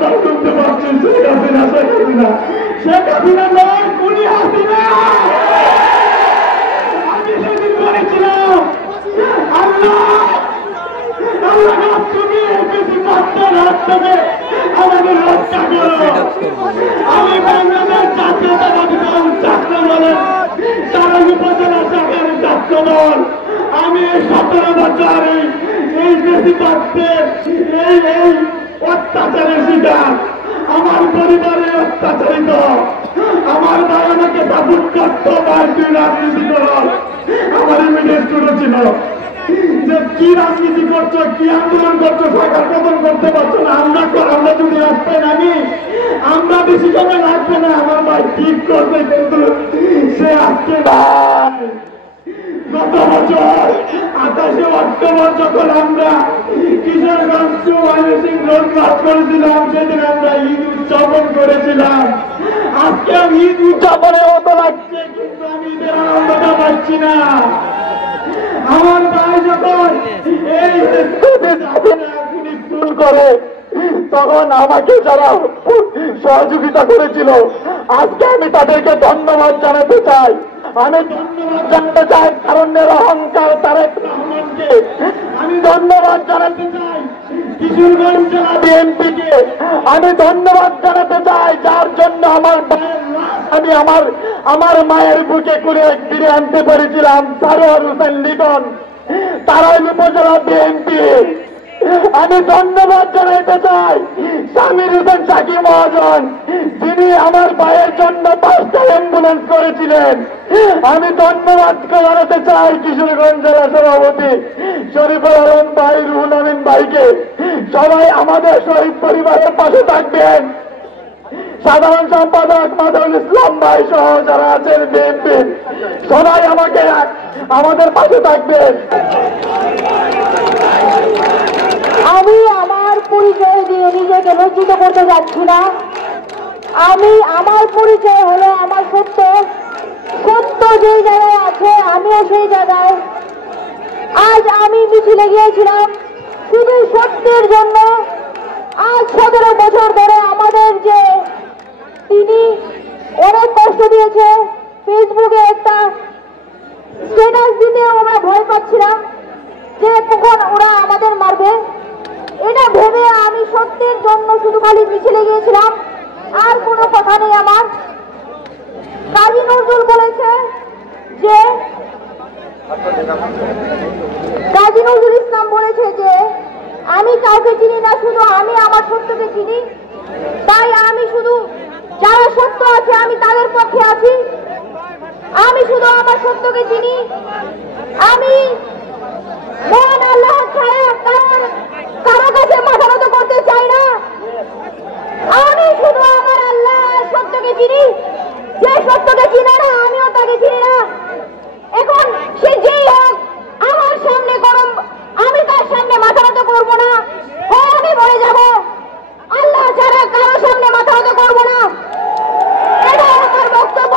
কথা শুনতে পাচ্ছি শেখ হাসিনা শেখ হাসিনা শেখ হাসিনা নয় খুনি হাসিনা। আমি সেদিন বলেছিলাম আল্লাহ আল্লাহ তুমি বেশি মাত্রার হাত থেকে আমাদের রক্ষা করো। আমি বাংলাদেশ জাতীয়তাবাদী দল ছাত্র দলের তারা উপজেলা শাখার ছাত্র দল। আমি 17 বছর এই বেশিরভাগের এই অত্যাচারের শিকার। আমার পরিবারে অত্যাচারিত। আমার ভাই আমাকে সাপোর্ট করতো তুই রাজনীতি করো। আমার ইমিডিয়েট ছিল যে কি রাজনীতি করছো কি আন্দোলন করছো সরকার পতন করতে পারছো না। আমরা যদি রাস্তায় নামি আমরা বেশি সময় লাগবে না। আমার ভাই ঠিক করবে কিন্তু সে আজকে ভাই গত বছর 28 অক্টোবর যখন আমরা কিশোরগঞ্জ ময়মনসিংহ রোড মার্চ করেছিলাম সেদিন আমরা ঈদ উদযাপন করেছিলাম। আজকে ঈদ উদযাপনের মতো লাগছে কিন্তু আমি ঈদের আনন্দটা পাচ্ছি না। আমার ভাই যখন এই ফুল করে তখন আমাকে যারা সহযোগিতা করেছিল আজকে আমি তাদেরকে ধন্যবাদ জানাতে চাই। আমি ধন্যবাদ জানাতে চাই কারণের অহংকার তারেক রহমানকে। আমি ধন্যবাদ জানাতে চাই কিশোরগঞ্জ জেলা বিএনপিকে। আমি ধন্যবাদ জানাতে চাই যার জন্য আমার আমি আমার মায়ের বুকে করে ফিরে আনতে পেরেছিলাম সারোয়ার হোসেন লিটন, তারাই উপজেলা বিএনপি। আমি ধন্যবাদ জানাতে চাই সামির হোসেন সাকি মহাজন যিনি আমার ভাইয়ের জন্য 5টা অ্যাম্বুলেন্স করেছিলেন। আমি ধন্যবাদ জানাতে চাই কিশোরগঞ্জ জেলা সভাপতি শরীফুল আলম ভাই, রুহুল আমিন ভাইকে। সবাই আমাদের শহীদ পরিবারের পাশে থাকবেন। সাধারণ সম্পাদক মাদুল ইসলাম ভাই সহ যারা আছেন বিএনপি সবাই আমাদের পাশে থাকবেন। আমি আমার পরিচয় দিয়ে নিজেকে লজ্জিত করতে যাচ্ছি না। আমার পরিচয় হলো আমার সত্য। সত্য যেই জায়গায় আছে আমিও সেই জায়গায়। আজ আমি মিছিলে গিয়েছিলাম শুধু সত্যের জন্য। আজ 17 বছর ধরে আমাদের যে তিনি অনেক কষ্ট দিয়েছে। ফেসবুকে একটা স্ট্যাটাস দিতে আমরা ভয় পাচ্ছিলাম যে কখন ওরা আমাদের মারবে। এটা ভেবে আমি সত্যের জন্য শুধু খালি মিছিলে গিয়েছিলাম, আর কোনো কথা নেই আমার। কাজী নজরুল বলেছে যে কাজী নজরুল ইসলাম বলেছে যে আমি কাউকে চিনি না, শুধু আমি আমার সত্যকে চিনি। তাই আমি শুধু যারা সত্য আছে আমি তাদের পক্ষে আছি। আমি শুধু আমার সত্যকে চিনি। আমি মহান আল্লাহ ছাড়া কারো কাছে মাথা নত করতে চাই না। আমি শুধু আমার আল্লাহ সত্যকে চিনি। যে সত্যকে চিনে না আমিও তাকে চিনি না। এখন সে যেই হোক আমার সামনে গরম, আমি তার সামনে মাথা নত করবো না। আমি মরে যাব, আল্লাহ ছাড়া কারো সামনে মাথা নত করবো না। এটা আমার বক্তব্য।